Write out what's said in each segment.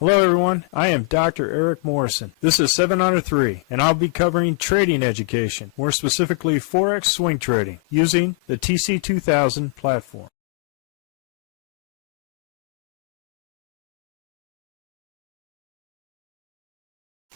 Hello everyone, I am Dr. Eric Morrison. This is 7 Under 3, and I'll be covering trading education, more specifically Forex swing trading, using the TC2000 platform.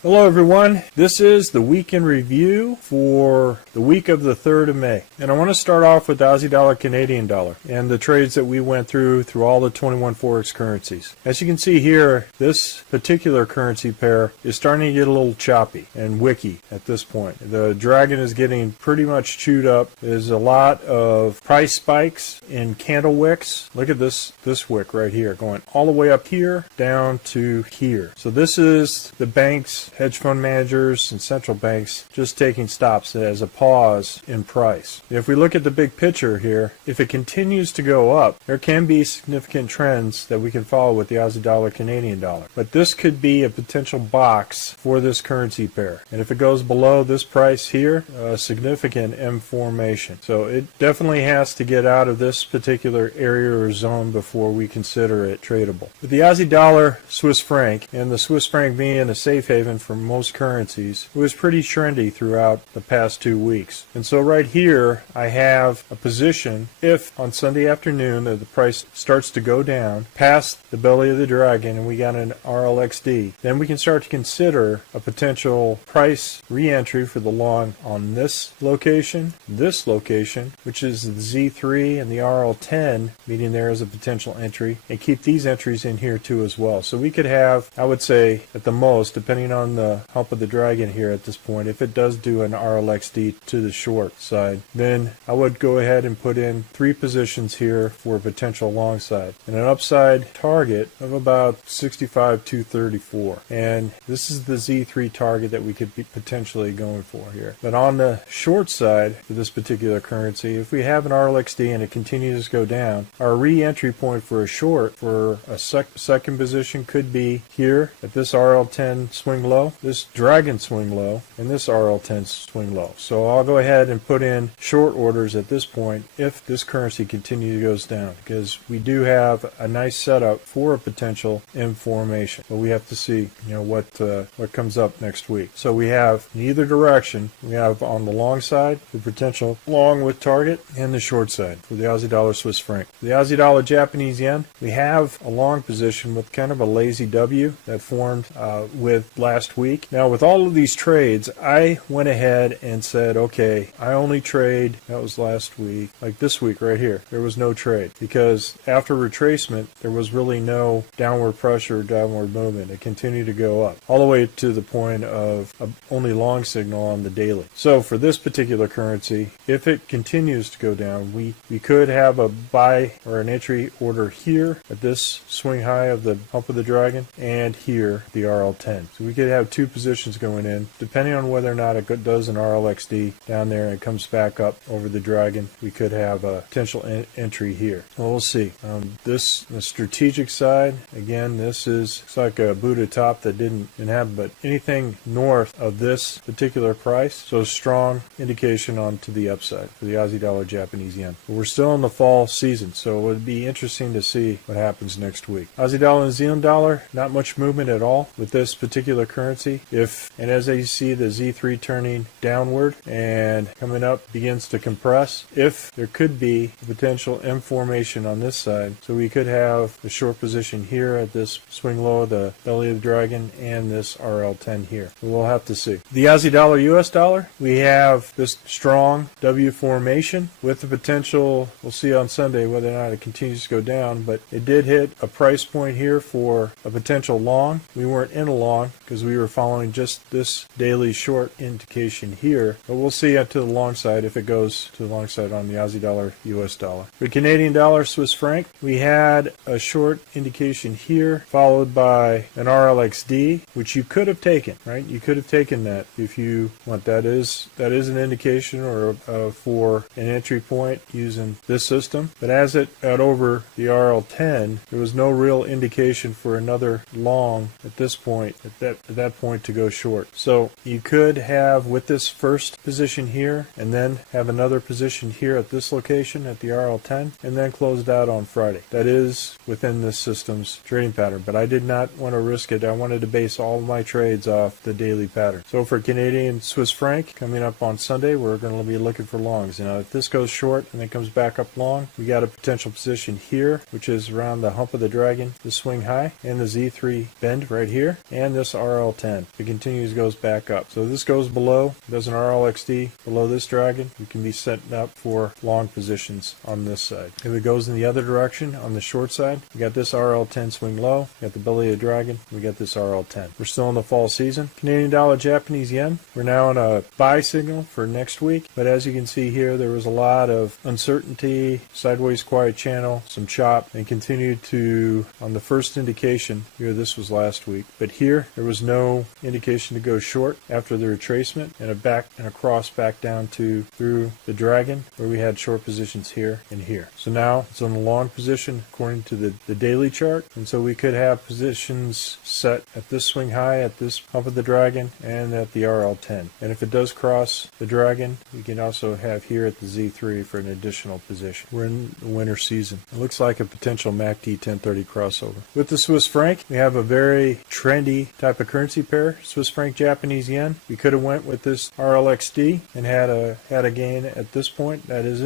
Hello everyone, this is the week in review for the week of the 3rd of May. And I want to start off with the Aussie Dollar, Canadian Dollar, and the trades that we went through all the 21 Forex currencies. As you can see here, this particular currency pair is starting to get a little choppy and wicky at this point. The dragon is getting pretty much chewed up. There's a lot of price spikes in candle wicks. Look at this wick right here, going all the way up here down to here. So this is the bank's hedge fund managers and central banks just taking stops as a pause in price. If we look at the big picture here, if it continues to go up, there can be significant trends that we can follow with the Aussie Dollar, Canadian Dollar. But this could be a potential box for this currency pair. And if it goes below this price here, a significant M formation. So it definitely has to get out of this particular area or zone before we consider it tradable. With the Aussie Dollar, Swiss franc, and the Swiss franc being a safe haven for most currencies, it was pretty trendy throughout the past 2 weeks. And so right here I have a position if on Sunday afternoon the price starts to go down past the belly of the dragon and we got an RLXD, then we can start to consider a potential price re-entry for the long on this location, which is the Z3 and the RL10, meaning there is a potential entry, and keep these entries in here too as well. So we could have, I would say at the most, depending on the hump of the dragon here at this point, if it does do an RLXD to the short side, then I would go ahead and put in 3 positions here for a potential long side and an upside target of about 65,234. And this is the Z3 target that we could be potentially going for here. But on the short side for this particular currency, if we have an RLXD and it continues to go down, our re-entry point for a short for a second position could be here at this RL10 swing low, this dragon swing low, and this RL10 swing low. So I'll go ahead and put in short orders at this point if this currency continues goes down, because we do have a nice setup for a potential M formation. But we have to see, what comes up next week. So we have in either direction. We have on the long side the potential long with target, and the short side for the Aussie Dollar, Swiss franc. The Aussie Dollar, Japanese yen, we have a long position with kind of a lazy W that formed with last week. Now with all of these trades, I went ahead and said, okay, I only trade, that was last week, like this week right here, there was no trade, because after retracement there was really no downward pressure, downward movement. It continued to go up all the way to the point of only long signal on the daily. So for this particular currency, if it continues to go down, we could have a buy or an entry order here at this swing high of the hump of the dragon, and here the RL10. So we could have 2 positions going in, depending on whether or not it does an RLXD down there and it comes back up over the dragon. We could have a potential entry here. Well, we'll see. The strategic side, again, this is, it's like a Buddha top that didn't have, but anything north of this particular price, so strong indication on to the upside for the Aussie Dollar, Japanese yen. But we're still in the fall season, so it would be interesting to see what happens next week. Aussie Dollar, New Zealand dollar, not much movement at all with this particular currency. And as you see the Z3 turning downward and coming up begins to compress, if there could be a potential M formation on this side, so we could have a short position here at this swing low of the belly of the dragon and this RL10 here. We'll have to see. The Aussie Dollar, US dollar, we have this strong W formation with the potential, we'll see on Sunday whether or not it continues to go down, but it did hit a price point here for a potential long. We weren't in a long because we were following just this daily short indication here, but we'll see to the long side if it goes to the long side on the Aussie Dollar, US dollar. For Canadian Dollar, Swiss franc, we had a short indication here followed by an RLXD, which you could have taken, right? You could have taken that if you want. That is an indication or for an entry point using this system. But as it got over the RL10, there was no real indication for another long at this point at that that point to go short. So you could have with this first position here and then have another position here at this location at the RL10 and then closed out on Friday. That is within this system's trading pattern, but I did not want to risk it. I wanted to base all of my trades off the daily pattern. So for Canadian Swiss franc coming up on Sunday, we're going to be looking for longs. You know, if this goes short and then comes back up long, we got a potential position here, which is around the hump of the dragon, the swing high, and the Z3 bend right here, and this RL10. It continues, goes back up. So this goes below, does an RLXD below this dragon. We can be setting up for long positions on this side. If it goes in the other direction, on the short side, we got this RL10 swing low, we got the belly of the dragon, we got this RL10. We're still in the fall season. Canadian dollar, Japanese yen. We're now on a buy signal for next week, but as you can see here, there was a lot of uncertainty, sideways quiet channel, some chop, and continued to, on the first indication, here this was last week, but here there was no indication to go short after the retracement and a cross back down to through the dragon where we had short positions here and here. So now it's on a long position according to the daily chart, and so we could have positions set at this swing high, at this hump of the dragon, and at the RL10. And if it does cross the dragon, we can also have here at the Z3 for an additional position. We're in the winter season. It looks like a potential MACD 1030 crossover. With the Swiss franc, we have a very trendy type of currency pair, Swiss franc Japanese yen. We could have went with this RLXD and had a gain at this point that is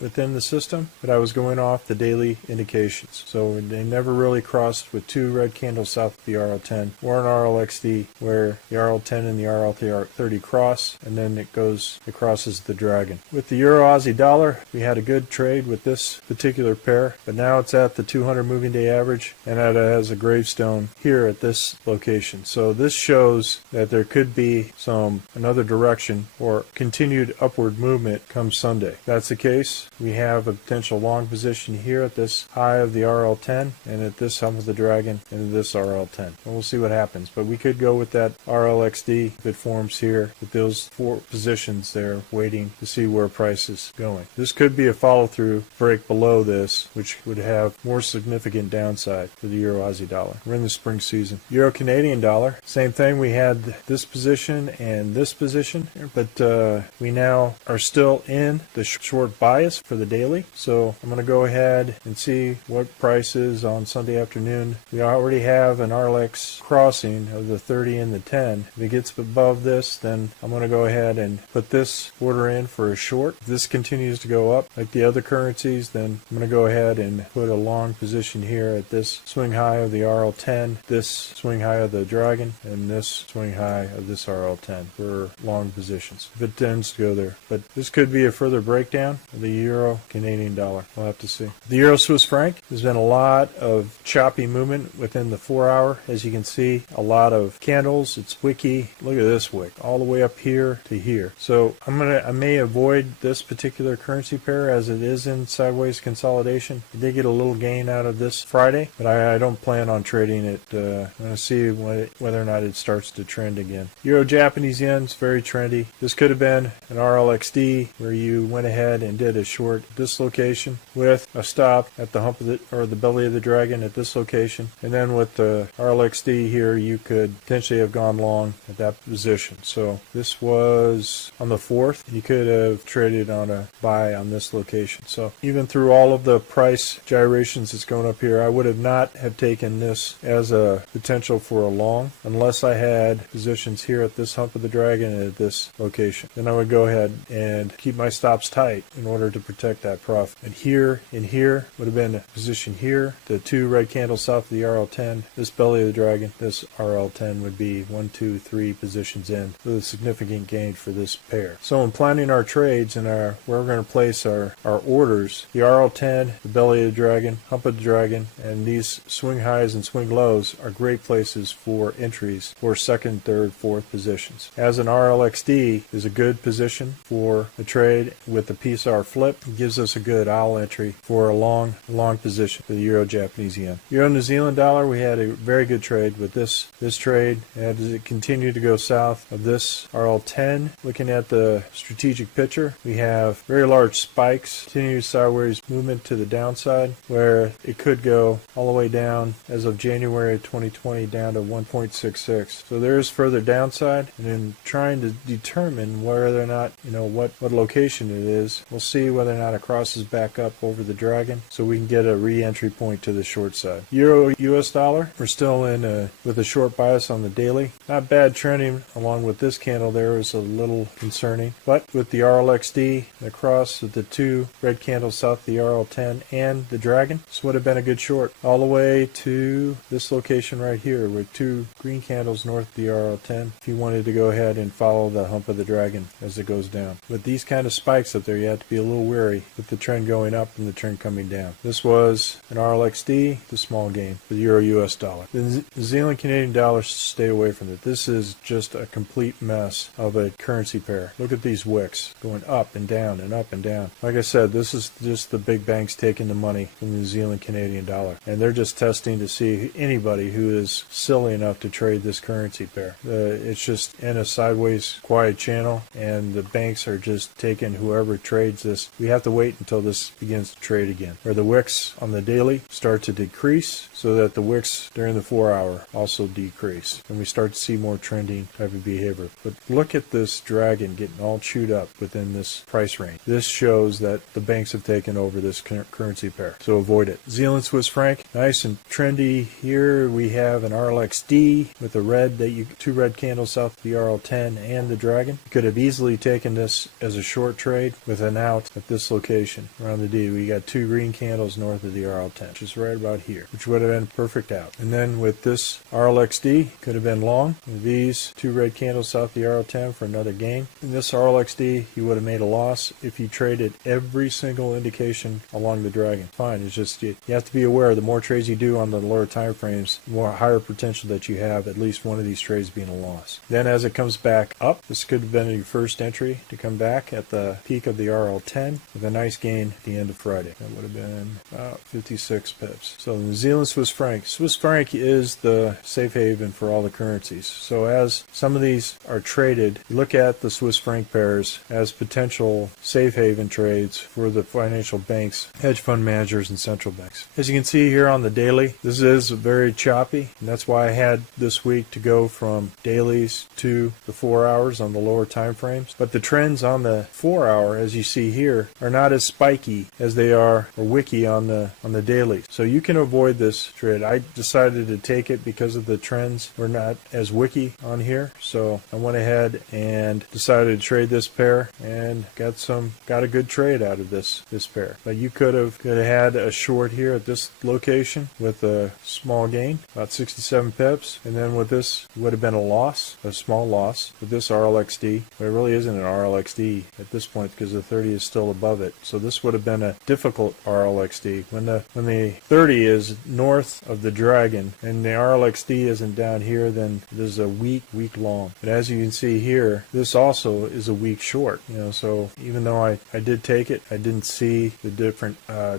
within the system, but I was going off the daily indications. So they never really crossed with two red candles south of the RL10 or an RLXD where the RL10 and the RL30 cross, and then it crosses the dragon. With the Euro Aussie dollar, we had a good trade with this particular pair, but now it's at the 200 moving day average, and it has a gravestone here at this location. So this shows that there could be another direction or continued upward movement come Sunday. If that's the case, we have a potential long position here at this high of the RL10 and at this hump of the dragon and this RL10. And we'll see what happens, but we could go with that RLXD if it forms here with those four positions there waiting to see where price is going. This could be a follow-through break below this, which would have more significant downside for the Euro Aussie dollar. We're in the spring season. Euro Canadian dollar, same thing. We had this position and this position, but we now are still in the short bias for the daily. So I'm going to go ahead and see what price is on Sunday afternoon. We already have an RLX crossing of the 30 and the 10. If it gets above this, then I'm going to go ahead and put this order in for a short. If this continues to go up like the other currencies, then I'm going to go ahead and put a long position here at this swing high of the RL10, this swing high of the dragon, and this swing high of this RL10 for long positions if it tends to go there. But this could be a further breakdown of the Euro Canadian dollar. We'll have to see. The Euro Swiss franc, there's been a lot of choppy movement within the 4 hour. As you can see, a lot of candles. It's wicky. Look at this wick all the way up here to here. So I may avoid this particular currency pair as it is in sideways consolidation. I did get a little gain out of this Friday, but I don't plan on trading it. I'm going to see whether or not it starts to trend again. Euro Japanese yen is very trendy. This could have been an RLXD where you went ahead and did a short dislocation with a stop at the hump of the belly of the dragon at this location, and then with the RLXD here you could potentially have gone long at that position. So this was on the 4th. You could have traded on a buy on this location. So even through all of the price gyrations that's going up here, I would have not have taken this as a potential for a long unless I had positions here at this hump of the dragon and at this location. Then I would go ahead and keep my stops tight in order to protect that profit. And here and here would have been a position here, the two red candles south of the RL10, this belly of the dragon, this RL10 would be 1, 2, 3 positions in with a significant gain for this pair. So in planning our trades and where we're going to place our orders, the RL10, the belly of the dragon, hump of the dragon, and these swing highs and swing lows are great places for entries for second, third, fourth positions. As an RLXD is a good position for a trade with the PSR flip. It gives us a good owl entry for a long position for the Euro Japanese yen. Euro New Zealand dollar, we had a very good trade with this trade. As it continued to go south of this RL10, looking at the strategic picture, we have very large spikes, continued sideways movement to the downside where it could go all the way down as of January 2020 down to 1.6 2.66. So there's further downside, and in trying to determine whether or not, what location it is, we'll see whether or not it crosses back up over the dragon so we can get a re-entry point to the short side. Euro US dollar, we're still in with a short bias on the daily. Not bad trending along with this candle there is a little concerning, but with the RLXD across the two red candles south of the RL10 and the dragon, this would have been a good short all the way to this location right here with two green candles north of the RL10 if you wanted to go ahead and follow the hump of the dragon as it goes down. With these kind of spikes up there, you have to be a little wary with the trend going up and the trend coming down. This was an RLXD, the small game, the Euro US dollar. The New Zealand Canadian dollar, stay away from it. This is just a complete mess of a currency pair. Look at these wicks going up and down and up and down. Like I said, this is just the big banks taking the money from the New Zealand Canadian dollar, and they're just testing to see anybody who is silly enough to trade this currency pair. It's just in a sideways quiet channel, and the banks are just taking whoever trades this. We have to wait until this begins to trade again, where the wicks on the daily start to decrease so that the wicks during the 4 hour also decrease, and we start to see more trending type of behavior. But look at this dragon getting all chewed up within this price range. This shows that the banks have taken over this currency pair, so avoid it. Zealand Swiss franc, nice and trendy. Here we have an RLXD with a red two red candles south of the RL10 and the dragon. You could have easily taken this as a short trade with an out at this location around the D. We got two green candles north of the RL10, just right about here, which would have been perfect out. And then with this RLXD, could have been long. With these two red candles south of the RL10 for another gain. In this RLXD, you would have made a loss if you traded every single indication along the dragon. Fine, it's just you have to be aware the more trades you do on the lower time frames, the more higher potential that you have at least one of these trades being a loss. Then as it comes back up, this could have been your first entry to come back at the peak of the RL10 with a nice gain at the end of Friday. That would have been about 56 pips. So the New Zealand Swiss franc. Swiss franc is the safe haven for all the currencies. So as some of these are traded, look at the Swiss franc pairs as potential safe haven trades for the financial banks, hedge fund managers, and central banks. As you can see here on the daily, this is very choppy, and that's why I had this week to go from dailies to the 4 hours on the lower time frames. But the trends on the 4 hour, as you see here, are not as spiky as they are or wicky on the daily. So you can avoid this trade. I decided to take it because of the trends were not as wicky on here. So I went ahead and decided to trade this pair and got a good trade out of this pair. But you could have had a short here at this location with a small gain, about 67 pips, and then with this would have been a small loss with this RLXD. But it really isn't an RLXD at this point because the 30 is still above it. So this would have been a difficult RLXD. When the 30 is north of the dragon and the RLXD isn't down here, then this is a weak long. But as you can see here, this also is a weak short. So even though I did take it, I didn't see the different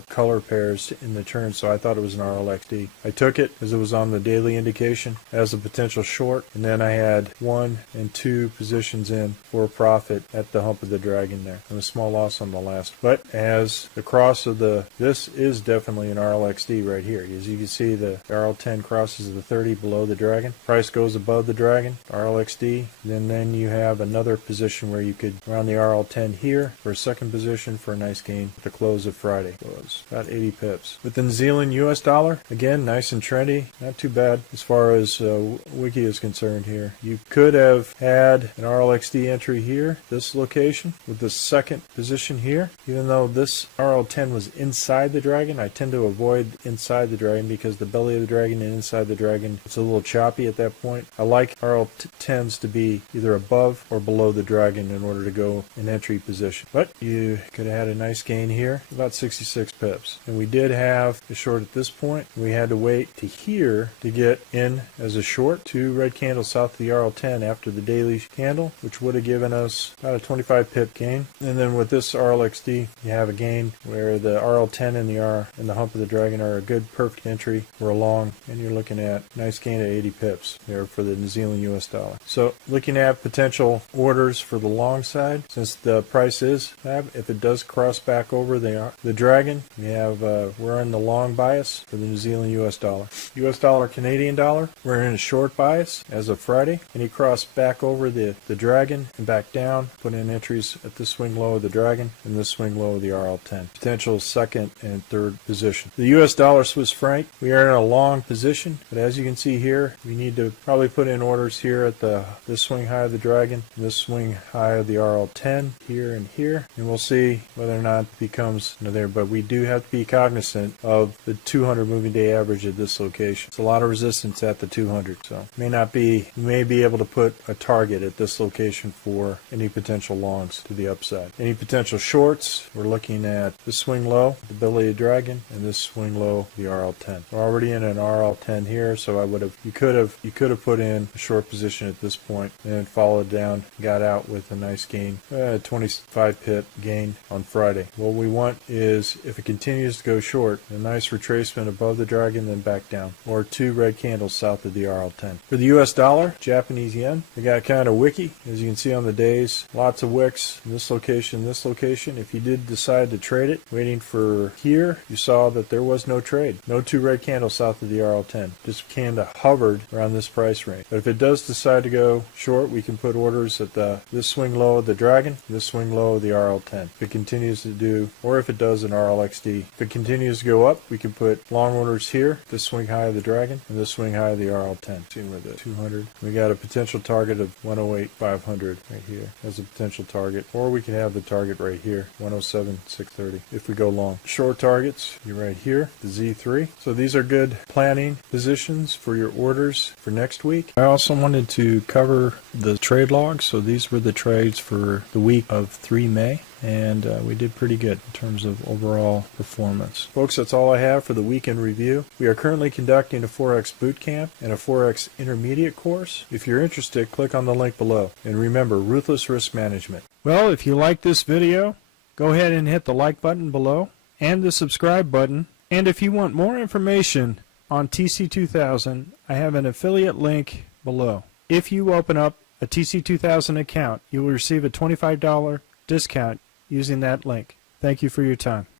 color pairs in the turn, so I thought it was an RLXD. I took it as it was on the daily indication as a potential short, and then I had 1 and 2 positions in for a profit at the hump of the dragon there, and a small loss on the last. But as the cross of this is definitely an RLXD right here. As you can see, the RL10 crosses the 30 below the dragon. Price goes above the dragon, RLXD. Then you have another position where you could around the RL10 here for a second position for a nice gain at the close of Friday. It was about 80 pips. With the New Zealand US dollar, again, nice and trendy. Not too bad as far as Wiki is concerned here. You could have had an RLXD entry here, this location, with the second position here. Even though this RL10 was inside the dragon, I tend to avoid inside the dragon because the belly of the dragon and inside the dragon, it's a little choppy at that point. I like RL10s to be either above or below the dragon in order to go in entry position. But you could have had a nice gain here, about 66 pips. And we did have a short at this point. We had to wait to here to get in as a short. 2 red candles south of the RL10 after the daily candle, which would have given us about a 25 pip gain. And then with this RLXD, you have a gain where the RL10 and the hump of the dragon are a good perfect entry for a long, and you're looking at a nice gain of 80 pips there for the New Zealand US dollar. So looking at potential orders for the long side, since the price is if it does cross back over the dragon, we're in the long bias for the New Zealand US dollar. US dollar Canadian dollar, we're in a short bias as of Friday, and he crossed back over the dragon and back down, put in entries at this swing low of the dragon and this swing low of the RL10. Potential second and third position. The US dollar Swiss franc, we are in a long position, but as you can see here, we need to probably put in orders here at this swing high of the dragon, and this swing high of the RL10 here and here, and we'll see whether or not it becomes there, but we do have to be cognizant of the 200 moving day average at this location. It's a lot of resistance at the 200, so we may be able to put a target at this location for any potential longs to the upside. Any potential shorts, we're looking at the swing low, the belly of dragon, and this swing low, the RL10. We're already in an RL10 here, so you could have put in a short position at this point and followed down, got out with a nice gain, 25 pip gain on Friday. What we want is, if it continues to go short, a nice retracement above the dragon, then back down, or 2 red candles south of the RL10. For the US dollar, Japanese yen, we got kind of wicky, as you can see on the days, lots of wicks in this location, this location. If you did decide to trade it, waiting for here, you saw that there was no trade. No 2 red candles south of the RL10. Just kind of hovered around this price range. But if it does decide to go short, we can put orders at this swing low of the dragon, this swing low of the RL10. If it continues to do, or if it does an RLXD, if it continues to go up, we can put long orders here, this swing high of the dragon, and this swing high of the RL10. See where the 200. We got a potential target of 108,500 right here as a potential target, or we can have the target right here, 107,630 if we go long. Short targets, you're right here, the Z3. So these are good planning positions for your orders for next week. I also wanted to cover the trade logs. So these were the trades for the week of 3 May. And we did pretty good in terms of overall performance. Folks, that's all I have for the weekend review. We are currently conducting a Forex bootcamp and a Forex intermediate course. If you're interested, click on the link below. And remember, ruthless risk management. Well, if you like this video, go ahead and hit the like button below and the subscribe button. And if you want more information on TC2000, I have an affiliate link below. If you open up a TC2000 account, you will receive a $25 discount using that link. Thank you for your time.